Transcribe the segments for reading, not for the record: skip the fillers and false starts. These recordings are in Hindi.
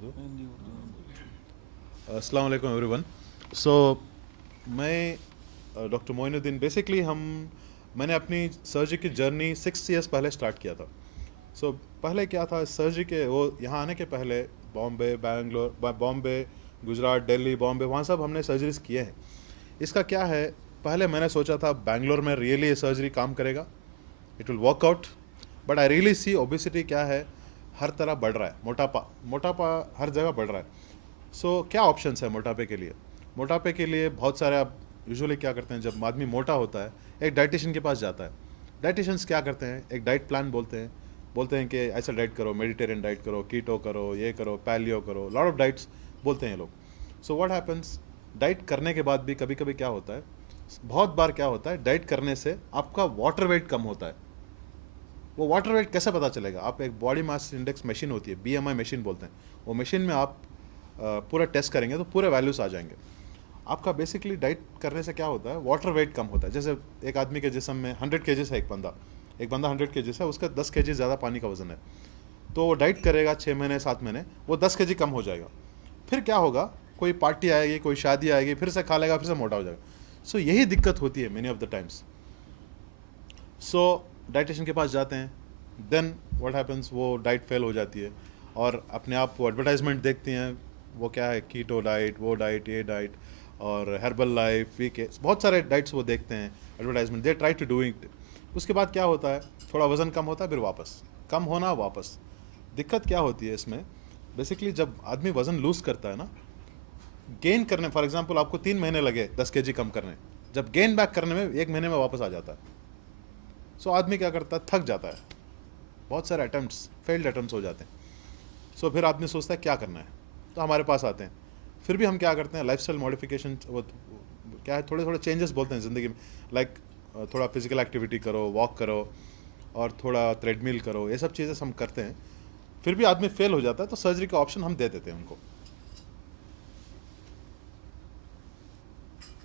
उर्दू। अस्सलाम वालेकुम एवरीवन। सो मैं डॉक्टर मोइनुद्दीन, बेसिकली मैंने अपनी सर्जरी की जर्नी 6 इयर्स पहले स्टार्ट किया था। पहले क्या था सर्जरी के, वो यहाँ आने के पहले बॉम्बे, बैंगलोर, बॉम्बे, गुजरात, दिल्ली, बॉम्बे, वहाँ सब हमने सर्जरीज किए हैं। इसका क्या है, पहले मैंने सोचा था बैंगलोर में रियली ये सर्जरी काम करेगा, it will work out, but I really see obesity क्या है, हर तरह बढ़ रहा है, मोटापा मोटापा हर जगह बढ़ रहा है। क्या ऑप्शंस है मोटापे के लिए? मोटापे के लिए बहुत सारे, आप यूजुअली क्या करते हैं, जब आदमी मोटा होता है एक डाइटिशियन के पास जाता है। डाइटिशियंस क्या करते हैं, एक डाइट प्लान बोलते हैं कि ऐसा डाइट करो, मेडिटेरियन डाइट करो, कीटो करो, ये करो, पैलियो करो, लॉट ऑफ डाइट्स बोलते हैं ये लोग। व्हाट हैपन्स, डाइट करने के बाद भी कभी कभी क्या होता है, बहुत बार क्या होता है, डाइट करने से आपका वाटर वेट कम होता है। वो वाटर वेट कैसे पता चलेगा? आप एक बॉडी मास इंडेक्स मशीन होती है, BMI मशीन बोलते हैं, वो मशीन में आप पूरा टेस्ट करेंगे तो पूरे वैल्यूज आ जाएंगे। आपका बेसिकली डाइट करने से क्या होता है, वाटर वेट कम होता है। जैसे एक आदमी के जिस्म में 100 kg है, एक बंदा 100 kg है, उसका 10 kg ज़्यादा पानी का वजन है, तो वो डाइट करेगा 6 महीने 7 महीने, वो 10 kg कम हो जाएगा। फिर क्या होगा, कोई पार्टी आएगी, कोई शादी आएगी, फिर से खा लेगा, फिर से मोटा हो जाएगा। यही दिक्कत होती है many of the times. Dietitian के पास जाते हैं, देन व्हाट हैपन्स, वो डाइट फेल हो जाती है और अपने आप वो एडवर्टाइजमेंट देखती हैं, वो क्या है, कीटो डाइट, वो डाइट, ये डाइट, और हर्बल लाइफ, वीके, बहुत सारे डाइट्स वो देखते हैं advertisement, they try to do it. उसके बाद क्या होता है, थोड़ा वज़न कम होता है, फिर वापस कम होना, वापस। दिक्कत क्या होती है इसमें, बेसिकली जब आदमी वज़न लूज़ करता है ना, गेन करने, फॉर एग्जांपल आपको 3 महीने लगे 10 kg कम करने, जब गेन बैक करने में 1 महीने में वापस आ जाता है। आदमी क्या करता है, थक जाता है, बहुत सारे अटैम्प्ट्स, फेल्ड अटैम्प्ट्स हो जाते हैं। फिर आदमी सोचता है क्या करना है, तो हमारे पास आते हैं। फिर भी हम क्या करते हैं, लाइफस्टाइल मॉडिफिकेशन, वो क्या है, थोड़े थोड़े चेंजेस बोलते हैं ज़िंदगी में, लाइक थोड़ा फिजिकल एक्टिविटी करो, वॉक करो, और थोड़ा ट्रेडमिल करो, ये सब चीज़ें हम करते हैं। फिर भी आदमी फेल हो जाता है, तो सर्जरी का ऑप्शन हम दे देते हैं उनको।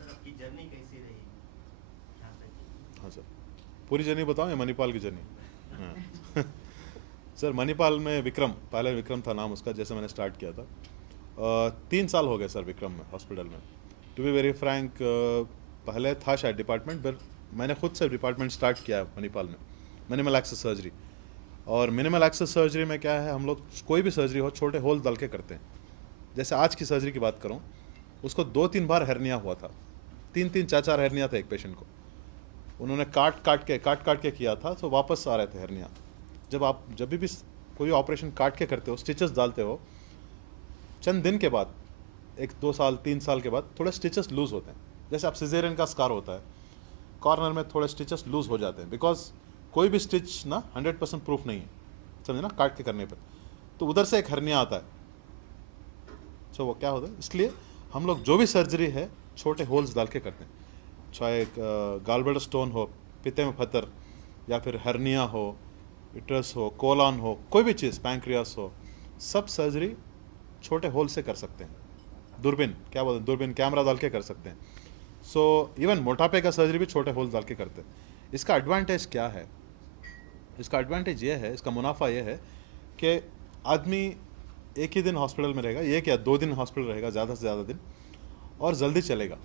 आपकी जर्नी कैसी रही यहाँ तक? हाँ सर, पूरी जर्नी बताऊँ या मणिपाल की जर्नी? हाँ सर, मणिपाल में पहले विक्रम था नाम उसका, जैसे मैंने स्टार्ट किया था। 3 साल हो गए सर विक्रम में, हॉस्पिटल में। टू बी वेरी फ्रैंक, पहले था शायद डिपार्टमेंट, पर मैंने खुद से डिपार्टमेंट स्टार्ट किया है मणिपाल में, मिनिमल एक्सेस सर्जरी। और मिनिमल एक्सेस सर्जरी में क्या है, हम लोग कोई भी सर्जरी हो, छोटे होल डाल के करते हैं। जैसे आज की सर्जरी की बात करूँ, उसको 2-3 बार हेर्निया हुआ था, 3-3 4-4 हेर्निया था एक पेशेंट को। उन्होंने काट काट के किया था, तो वापस आ रहे थे हेर्निया। जब भी कोई ऑपरेशन काट के करते हो, स्टिचेस डालते हो, चंद दिन के बाद, 1-2 साल 3 साल के बाद थोड़े स्टिचेस लूज होते हैं। जैसे आप सिजेरियन का स्कार होता है, कॉर्नर में थोड़े स्टिचेस लूज हो जाते हैं, बिकॉज कोई भी स्टिच ना 100% प्रूफ नहीं है, समझे ना, काट के करने पर, तो उधर से एक हर्निया आता है। वो क्या होता है, इसलिए हम लोग जो भी सर्जरी है छोटे होल्स डाल के करते हैं, चाहे गालब्लैडर स्टोन हो, पित्ते में पत्थर, या फिर हर्निया हो, यूट्रस हो, कोलन हो, कोई भी चीज़, पैंक्रियास हो, सब सर्जरी छोटे होल से कर सकते हैं। दूरबीन कैमरा डाल के कर सकते हैं। इवन मोटापे का सर्जरी भी छोटे होल डाल के करते हैं। इसका एडवांटेज क्या है? इसका एडवांटेज ये है, इसका मुनाफा ये है कि आदमी एक ही दिन हॉस्पिटल में रहेगा, 1 या 2 दिन हॉस्पिटल रहेगा, ज़्यादा से ज़्यादा दिन, और जल्दी चलेगा,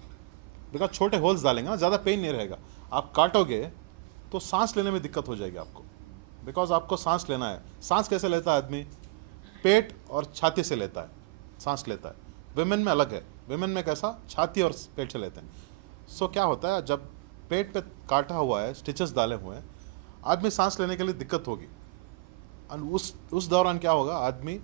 बिकॉज छोटे होल्स डालेंगे ना, ज़्यादा पेन नहीं रहेगा। आप काटोगे तो सांस लेने में दिक्कत हो जाएगी आपको, बिकॉज आपको सांस लेना है। सांस कैसे लेता है आदमी? पेट और छाती से लेता है, सांस लेता है। विमेन में अलग है, विमेन में कैसा, छाती और पेट से लेते हैं। क्या होता है, जब पेट पे काटा हुआ है, स्टिचेस डाले हुए हैं, आदमी सांस लेने के लिए दिक्कत होगी, और उस दौरान क्या होगा, आदमी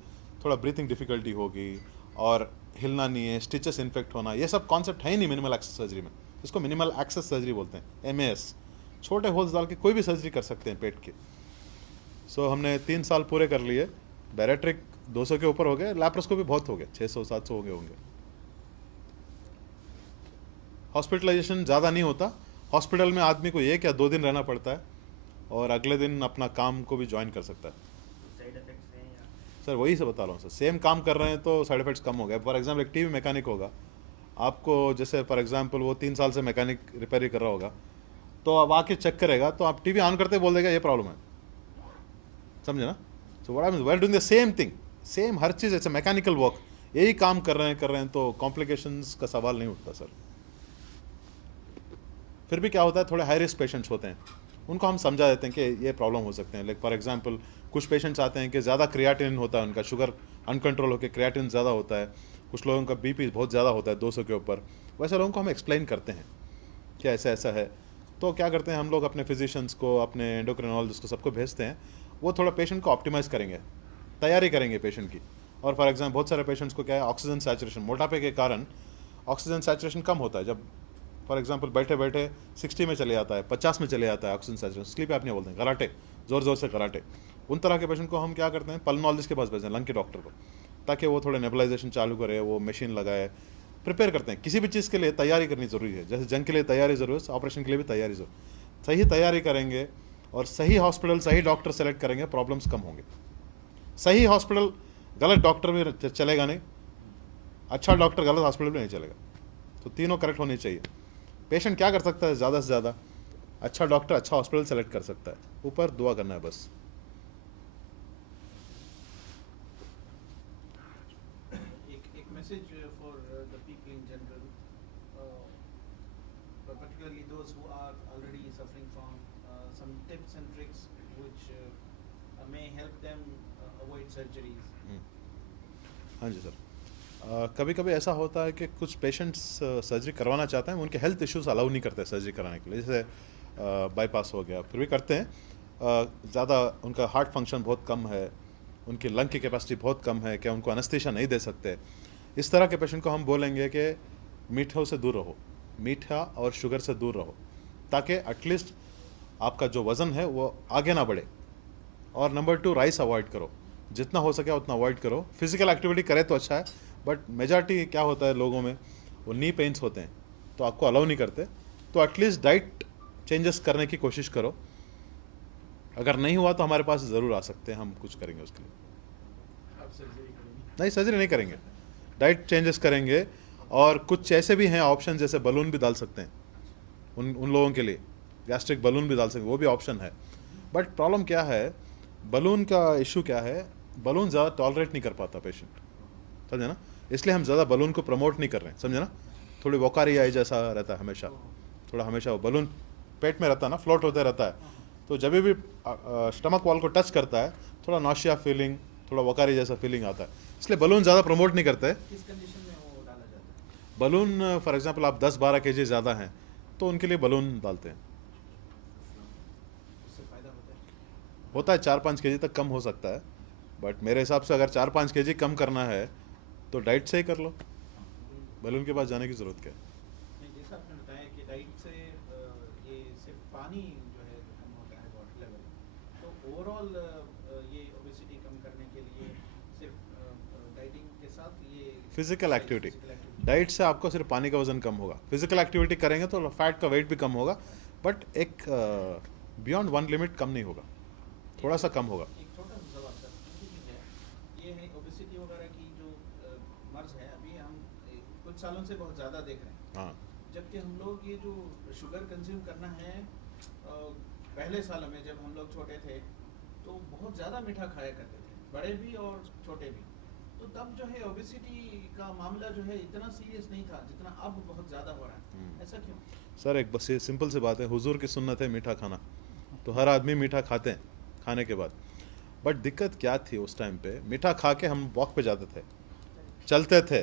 थोड़ा ब्रीथिंग डिफिकल्टी होगी, और हिलना नहीं है, स्टिचेस इन्फेक्ट होना, ये सब कॉन्सेप्ट है ही नहीं मिनिमल एक्सेस सर्जरी में। इसको मिनिमल एक्सेस सर्जरी बोलते हैं, MAS। छोटे होल्स डाल के कोई भी सर्जरी कर सकते हैं पेट के। हमने 3 साल पूरे कर लिए, बैरेट्रिक 200 के ऊपर हो गए, लैप्रोस्कोपी बहुत हो गए, 600-700 हो गए होंगे। हॉस्पिटलाइजेशन ज़्यादा नहीं होता, हॉस्पिटल में आदमी को 1 या 2 दिन रहना पड़ता है, और अगले दिन अपना काम को भी ज्वाइन कर सकता है। साइड इफेक्ट्स हैं या? सर वही से बता रहा हूँ सर, सेम काम कर रहे हैं तो साइड इफेक्ट्स कम हो गए। फॉर एग्जाम्पल एक टीवी मैकेनिक होगा, आपको जैसे फॉर एग्जांपल वो 3 साल से मैकेनिक रिपेयर कर रहा होगा, तो अब आके चेक करेगा, तो आप टीवी ऑन करते बोल देगा ये प्रॉब्लम है, समझे ना? What I mean, we are doing the same thing, same हर चीज़ ऐसे मैकेनिकल वर्क, यही काम कर रहे हैं तो कॉम्प्लिकेशंस का सवाल नहीं उठता सर। फिर भी क्या होता है, थोड़े हाई रिस्क पेशेंट्स होते हैं, उनको हम समझा देते हैं कि ये प्रॉब्लम हो सकते हैं। लाइक फॉर एग्जांपल कुछ पेशेंट्स आते हैं कि ज़्यादा क्रिएटिनिन होता है, उनका शुगर अनकंट्रोल होकर क्रिएटिनिन ज़्यादा होता है, कुछ लोगों का बीपी बहुत ज़्यादा होता है 200 के ऊपर। वैसे लोगों को हम एक्सप्लेन करते हैं कि ऐसा ऐसा है। तो क्या करते हैं हम लोग, अपने फिजिशियंस को, अपने एंडोक्रिनोलॉजिस्ट को, सबको भेजते हैं। वो थोड़ा पेशेंट को ऑप्टिमाइज़ करेंगे, तैयारी करेंगे पेशेंट की। और फॉर एग्जाम्पल बहुत सारे पेशेंट्स को क्या है, ऑक्सीजन सैचुरेशन, मोटापे के कारण ऑक्सीजन सैचुरेशन कम होता है। जब फॉर एग्जांपल बैठे बैठे 60 में चले जाता है, 50 में चले जाता है ऑक्सीजन सैचुरेशन, स्लीप एपनिया बोलते हैं, कराटे, ज़ोर ज़ोर से कराटे। उन तरह के पेशेंट को हम क्या करते हैं, पल्मोनोलॉजिस्ट के पास भेजते हैं, लंग के डॉक्टर को, ताकि वो थोड़े नेबुलाइजेशन चालू करे, वो मशीन लगाए, प्रिपेयर करते हैं। किसी भी चीज़ के लिए तैयारी करनी ज़रूरी है, जैसे जंग के लिए तैयारी ज़रूरी है, ऑपरेशन के लिए भी तैयारी ज़रूरी। सही तैयारी करेंगे और सही हॉस्पिटल, सही डॉक्टर सेलेक्ट करेंगे, प्रॉब्लम्स कम होंगे। सही हॉस्पिटल, गलत डॉक्टर भी चलेगा नहीं, अच्छा डॉक्टर गलत हॉस्पिटल भी नहीं चलेगा। तो तीनों करेक्ट होनी चाहिए। पेशेंट क्या कर सकता है, ज़्यादा से ज़्यादा अच्छा डॉक्टर, अच्छा हॉस्पिटल सेलेक्ट कर सकता है, ऊपर दुआ करना है बस। एक message for the people in general, particularly those who are already suffering from some tips and tricks which may help them avoid surgeries. हाँ जी सर, कभी कभी ऐसा होता है कि कुछ पेशेंट्स सर्जरी करवाना चाहते हैं, उनके हेल्थ इश्यूज अलाउ नहीं करते सर्जरी कराने के लिए, जैसे बाईपास हो गया, फिर भी करते हैं। ज़्यादा उनका हार्ट फंक्शन बहुत कम है, उनकी लंग की कैपेसिटी बहुत कम है, क्या उनको एनेस्थीसिया नहीं दे सकते। इस तरह के पेशेंट को हम बोलेंगे कि मीठों से दूर रहो, मीठा और शुगर से दूर रहो, ताकि एटलीस्ट आपका जो वज़न है वो आगे ना बढ़े। और नंबर 2, राइस अवॉइड करो, जितना हो सके उतना अवॉइड करो। फिजिकल एक्टिविटी करे तो अच्छा है, बट मेजॉरिटी क्या होता है लोगों में, वो नी पेन्स होते हैं, तो आपको अलाउ नहीं करते। तो एटलीस्ट डाइट चेंजेस करने की कोशिश करो। अगर नहीं हुआ तो हमारे पास ज़रूर आ सकते हैं, हम कुछ करेंगे उसके लिए। आप सर्जरी करेंगे? नहीं, सर्जरी नहीं करेंगे, डाइट चेंजेस करेंगे। और कुछ ऐसे भी हैं ऑप्शन, जैसे बलून भी डाल सकते हैं उन लोगों के लिए, गैस्ट्रिक बलून भी डाल सकते हैं, वो भी ऑप्शन है। बट प्रॉब्लम क्या है, बलून का इशू क्या है, बलून ज़्यादा टॉलरेट नहीं कर पाता पेशेंट, समझे ना, इसलिए हम ज़्यादा बलून को प्रमोट नहीं कर रहे हैं, समझे ना। थोड़ी वोकारी आई जैसा रहता है हमेशा, थोड़ा हमेशा वो बलून पेट में रहता है ना, फ्लोट होते रहता है। तो जब भी स्टमक वॉल को टच करता है, थोड़ा नॉशिया फीलिंग, थोड़ा वोकारी जैसा फीलिंग आता है, इसलिए बलून ज़्यादा प्रमोट नहीं करते हैं। किस कंडीशन में वो डाला जाता है? बलून फॉर एग्जांपल आप 10-12 kg ज़्यादा हैं तो उनके लिए बलून डालते हैं। उससे फायदा होता है 4-5 kg तक कम हो सकता है, बट मेरे हिसाब से अगर 4-5 kg कम करना है तो डाइट से ही कर लो, बलून के पास जाने की ज़रूरत क्या है। नहीं, जैसा आपने बताया कि डाइट से ये सिर्फ पानी जो है कम होता है वाटर लेवल, तो ओवरऑल ये ओबेसिटी कम करने के लिए सिर्फ डाइटिंग के साथ ये फिजिकल एक्टिविटी, डाइट से आपको सिर्फ पानी का वजन कम होगा, फिजिकल एक्टिविटी करेंगे तो फैट का वेट भी कम होगा, बट एक बियॉन्ड 1 लिमिट कम नहीं होगा, थोड़ा सा कम होगा। एक छोटा सा सवाल सर, ये है ओबेसिटी वगैरह की जो मर्ज है, अभी हम कुछ सालों से बहुत ज़्यादा देख रहे हैं। हाँ, जबकि हम लोग ये जो शुगर कंज्यूम करना है, पहले सालों में जब हम लोग छोटे थे तो बहुत ज़्यादा मीठा खाया करते थे, बड़े भी और छोटे भी। तो तब जो है ओबेसिटी का मामला जो है इतना सीरियस नहीं था जितना अब बहुत ज़्यादा हो रहा है। ऐसा क्यों? सर एक बस ये सिंपल सी बात है, हुजूर की सुन्नत है मीठा खाना, तो हर आदमी मीठा खाते हैं खाने के बाद। बट दिक्कत क्या थी उस टाइम पे, मीठा खा के हम वॉक पे जाते थे, चलते थे,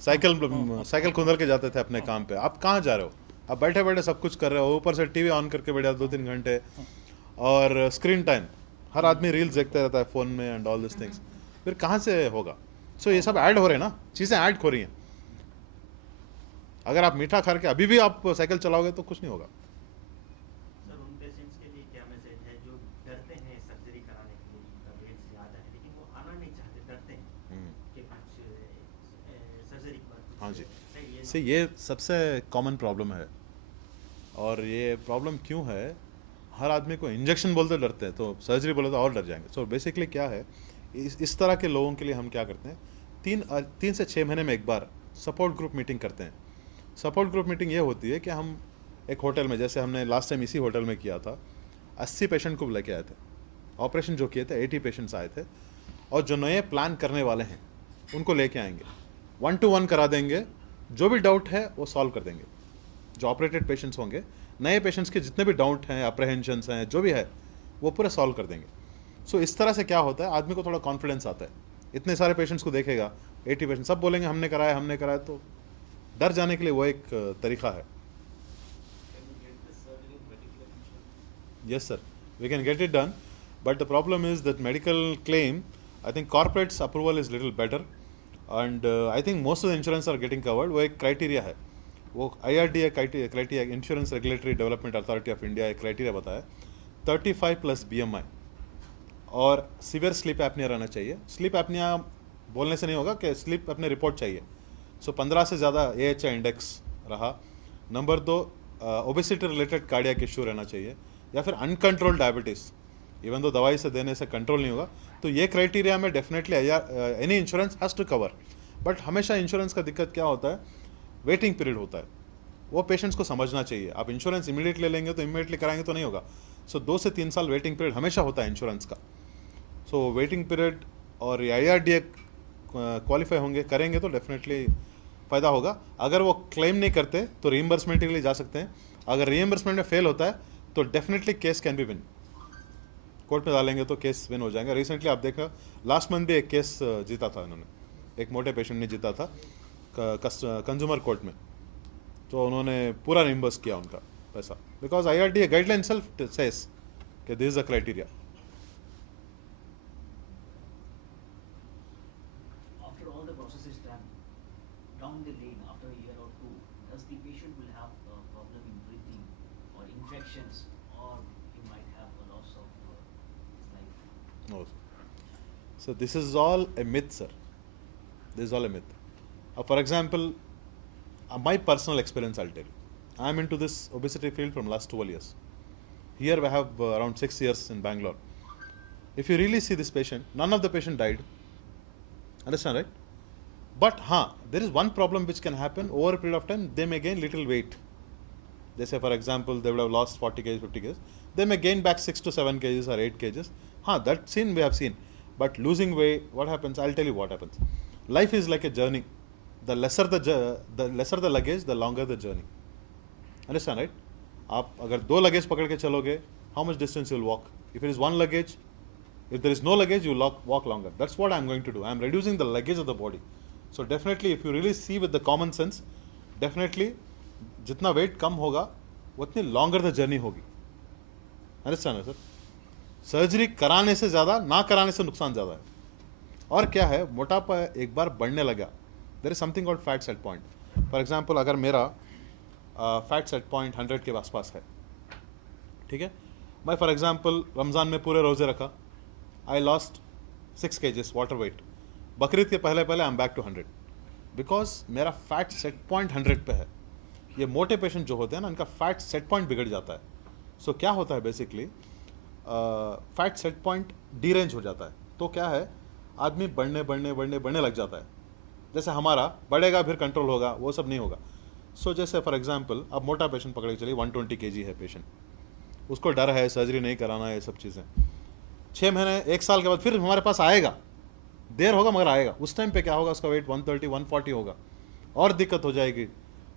साइकिल खुंदर के जाते थे अपने काम पे। आप कहाँ जा रहे हो, आप बैठे बैठे सब कुछ कर रहे हो, ऊपर से टीवी ऑन करके बैठ जाते 2-3 घंटे, और स्क्रीन टाइम, हर आदमी रील्स देखते रहता है फ़ोन में एंड ऑल दिस थिंग्स, फिर कहाँ से होगा। सो ये सब ऐड हो रहे हैं ना, चीज़ें ऐड हो रही हैं। अगर आप मीठा खा के अभी भी आप साइकिल चलाओगे तो कुछ नहीं होगा। सर उन पेशेंट्स के लिए क्या मैसेज है जो डरते हैं सर्जरी कराने के लिए, उनका वेट ज़्यादा है लेकिन वो आना नहीं चाहते, डरते हैं कि कुछ सर्जरी के बाद कुछ हाँ जी, सही है से ये सबसे कॉमन प्रॉब्लम है। और ये प्रॉब्लम क्यों है, हर आदमी को इंजेक्शन बोलते डरते हैं, तो सर्जरी बोले तो और डर जाएंगे। सो बेसिकली क्या है, इस तरह के लोगों के लिए हम क्या करते हैं, 3 से 6 महीने में एक बार सपोर्ट ग्रुप मीटिंग करते हैं। सपोर्ट ग्रुप मीटिंग ये होती है कि हम एक होटल में, जैसे हमने लास्ट टाइम इसी होटल में किया था, 80 पेशेंट को लेके आए थे, ऑपरेशन जो किए थे 80 पेशेंट्स आए थे, और जो नए प्लान करने वाले हैं उनको लेके आएंगे, 1-to-1 करा देंगे, जो भी डाउट है वो सॉल्व कर देंगे। जो ऑपरेटेड पेशेंट्स होंगे, नए पेशेंट्स के जितने भी डाउट हैं, अप्रहेंशंस हैं, जो भी है वो पूरा सॉल्व कर देंगे। सो इस तरह से क्या होता है, आदमी को थोड़ा कॉन्फिडेंस आता है। इतने सारे पेशेंट्स को देखेगा, 80 पेशेंट, सब बोलेंगे हमने कराया, तो डर जाने के लिए वो एक तरीका है। Yes, sir. We can get it done, but the problem is that medical claim, I think corporate's approval is little better, and I think most of the insurance are getting covered. वो एक criteria है, वो IRDA criteria, Insurance Regulatory Development Authority of India एक criteria बताया, 35 plus BMI और सीवियर स्लीप एपनिया रहना चाहिए। स्लीप एपनिया बोलने से नहीं होगा कि स्लीप अपने रिपोर्ट चाहिए। सो 15 से ज़्यादा AHI इंडेक्स रहा। Number 2, obesity related cardiac issue रहना चाहिए, या फिर अनकंट्रोल्ड डायबिटीज़, इवन दो दवाई से देने से कंट्रोल नहीं होगा। तो ये क्राइटेरिया में definitely any insurance has to cover. But हमेशा इंश्योरेंस का दिक्कत क्या होता है, वेटिंग पीरियड होता है, वो पेशेंट्स को समझना चाहिए। आप इंश्योरेंस इमीडिएट ले लेंगे तो इमीडिएटली कराएंगे तो नहीं होगा। सो 2 से 3 साल वेटिंग पीरियड हमेशा होता है इंश्योरेंस का। सो वेटिंग पीरियड और IRDA क्वालिफाई होंगे, करेंगे तो डेफिनेटली फ़ायदा होगा। अगर वो क्लेम नहीं करते तो रीइंबर्समेंट के लिए जा सकते हैं। अगर रीइंबर्समेंट में फेल होता है तो definitely case can be win, court में डालेंगे तो केस विन हो जाएगा। रिसेंटली आप देखा, लास्ट मंथ भी एक केस जीता था इन्होंने, एक मोटे पेशेंट ने जीता था कंज्यूमर कोर्ट में, तो उन्होंने पूरा रिइंबर्स किया उनका पैसा, because IRDA guideline self says कि this is the criteria. After all the process is done, down the lane, after a year or two, does the patient will have a problem in breathing or infections, or he might have a loss of his life? No, sir. So this is all a myth, sir. This is all a myth. For example, my personal experience, I'll tell you. I'm into this obesity field from last 12 years. Here we have around 6 years in Bangalore. If you really see this patient, none of the patient died. Understand, right? But there is one problem which can happen over a period of time. They may gain little weight. They say, for example, they would have lost 40 kg, 50 kg. They may gain back 6 to 7 kgs or 8 kgs. That scene we have seen. But losing weight, what happens? I'll tell you what happens. Life is like a journey. The lesser the luggage, the longer the journey. Understand, right? आप अगर 2 luggage पकड़ के चलोगे, how much distance you will walk? If it is 1 luggage, if there is no luggage, you walk longer. That's what I'm going to do. I'm reducing the luggage of the body. So definitely, if you really see with the common sense, definitely, जितना weight कम होगा, उतनी longer the journey होगी. Understand, sir? सर्जरी कराने से ज़्यादा, ना कराने से नुकसान ज़्यादा है। और क्या है, मोटापा एक बार बढ़ने लगा, there is something called fat set point. For example, अगर मेरा फैट सेट पॉइंट 100 के आसपास है, ठीक है, मैं फॉर एग्जांपल रमज़ान में पूरे रोज़े रखा, I lost 6 kgs water weight, Bakrid के पहले I am back to 100, because मेरा फैट सेट पॉइंट 100 पे है। ये मोटे पेशेंट जो होते हैं ना, इनका फैट सेट पॉइंट बिगड़ जाता है। सो क्या होता है basically, fat set point derange हो जाता है। तो क्या है, आदमी बढ़ने लग जाता है। जैसे हमारा बढ़ेगा फिर कंट्रोल होगा, वो सब नहीं होगा। सो जैसे फॉर एग्जांपल, अब मोटा पेशेंट पकड़ के चलिए, 120 kg है पेशेंट, उसको डर है सर्जरी नहीं कराना, ये सब चीज़ें। 6 महीने 1 साल के बाद फिर हमारे पास आएगा, देर होगा मगर आएगा। उस टाइम पे क्या होगा, उसका वेट 130 140 होगा, और दिक्कत हो जाएगी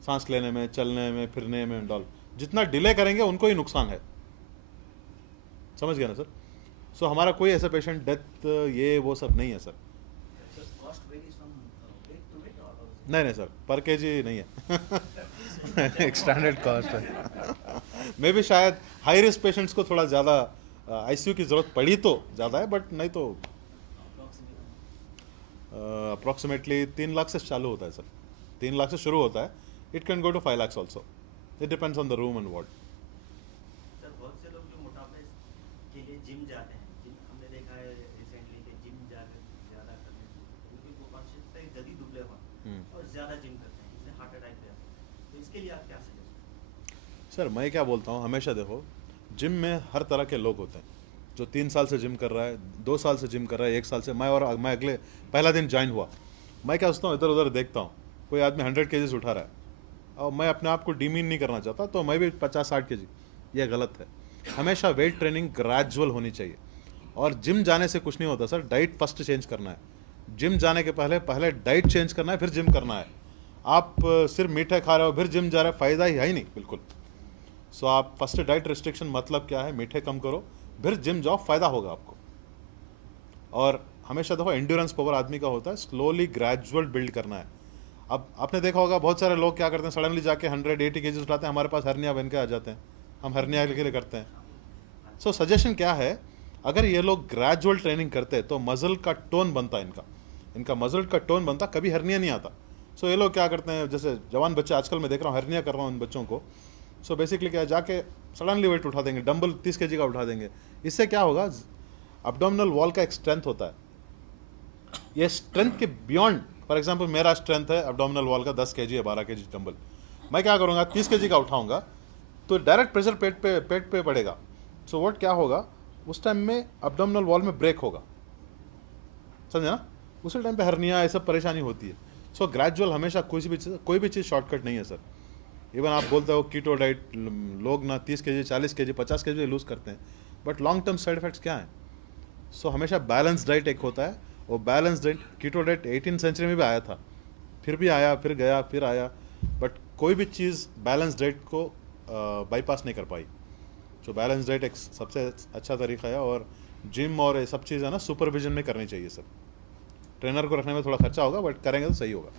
सांस लेने में, चलने में, फिरने में, डॉल। जितना डिले करेंगे उनको ही नुकसान है। समझ गया ना सर? सो हमारा कोई ऐसा पेशेंट डेथ ये वो सब नहीं है sir. So cost varies from weight to weight, or नहीं सर, पर केजी नहीं है। एक स्टैंडर्ड कॉस्ट है। मे भी शायद हाई रिस्क पेशेंट्स को थोड़ा ज़्यादा ICU की ज़रूरत पड़ी तो ज़्यादा है, बट नहीं तो अप्रॉक्सीमेटली 3 लाख से चालू होता है सर। 3 लाख से शुरू होता है। It can go to 5 lakhs also, it depends on the room and ward. Sir, बहुत से लोग जो मोटापे के लिए जिम जाते हैं, जिम हमने देखा है रिसेंटली कि जिम जाकर ज़्यादा करने से क्योंकि वो मानसिकता जल्दी दुबले हुआ और ज़्यादा जिम करते हैं, इससे हार्ट अटैक भी आता है। तो इसके लिए आप क्या सजेस्ट? सर मैं क्या बोलता हूँ, हमेशा देखो, जिम में हर तरह के लोग होते हैं। जो 3 साल से जिम कर रहा है, 2 साल से जिम कर रहा है, 1 साल से। मैं अगले पहला दिन ज्वाइन हुआ, मैं क्या सोचता हूँ, इधर उधर देखता हूँ, कोई आदमी 100 kgs उठा रहा है और मैं अपने आप को डिमीन नहीं करना चाहता, तो मैं भी 50-60 kg, यह गलत है। हमेशा वेट ट्रेनिंग ग्रेजुअल होनी चाहिए। और जिम जाने से कुछ नहीं होता सर, डाइट फर्स्ट चेंज करना है। जिम जाने के पहले डाइट चेंज करना है, फिर जिम करना है। आप सिर्फ मीठे खा रहे हो फिर जिम जा रहे हो, फ़ायदा ही है ही नहीं बिल्कुल। सो आप फर्स्ट डाइट रिस्ट्रिक्शन मतलब क्या है, मीठे कम करो फिर जिम जाओ, फ़ायदा होगा आपको। और हमेशा देखो एंड्योरेंस पावर आदमी का होता है, स्लोली ग्रेजुअल बिल्ड करना है। अब आपने देखा होगा बहुत सारे लोग क्या करते हैं, सडनली जाके 180 केजीज उठाते हैं, हमारे पास हर्निया बन के आ जाते हैं, हम हर्निया के लिए करते हैं। सो सजेशन क्या है, अगर ये लोग ग्रेजुअल ट्रेनिंग करते हैं तो मसल का टोन बनता है, इनका मसल का टोन बनता, कभी हर्निया नहीं आता। सो ये लोग क्या करते हैं, जैसे जवान बच्चे आजकल मैं देख रहा हूँ हर्निया कर रहा हूँ इन बच्चों को। सो बेसिकली क्या है, जाके सडनली वेट उठा देंगे, डंबल 30 केजी का उठा देंगे। इससे क्या होगा, एब्डोमिनल वॉल का एक स्ट्रेंथ होता है, ये स्ट्रेंथ के बियॉन्ड, फॉर एग्जांपल मेरा स्ट्रेंथ है एब्डोमिनल वॉल का 10 केजी है, 12 केजी डंबल, मैं क्या करूँगा 30 केजी का उठाऊंगा तो डायरेक्ट प्रेशर पेट पे पड़ेगा। सो व्हाट क्या होगा, उस टाइम में एब्डोमिनल वॉल में ब्रेक होगा, समझे ना, उसी टाइम पे हर्निया ये सब परेशानी होती है। सो ग्रेजुअल हमेशा कोई भी चीज़ शॉर्टकट नहीं है सर। इवन आप बोलते हो कीटो डाइट, लोग ना 30 केजी 40 केजी 50 केजी लूज़ करते हैं, but long term side effects क्या हैं। सो हमेशा बैलेंस डाइट एक होता है, और बैलेंस डाइट, कीटो डाइट 18वीं सेंचुरी में भी आया था, फिर भी आया, फिर गया, फिर आया, बट कोई भी चीज़ बैलेंस डाइट को बाईपास नहीं कर पाई। तो बैलेंस डाइट एक सबसे अच्छा तरीका है, और जिम और ये सब चीज़ है ना सुपरविजन में करनी चाहिए सर। ट्रेनर को रखने में थोड़ा खर्चा होगा, बट करेंगे तो सही होगा।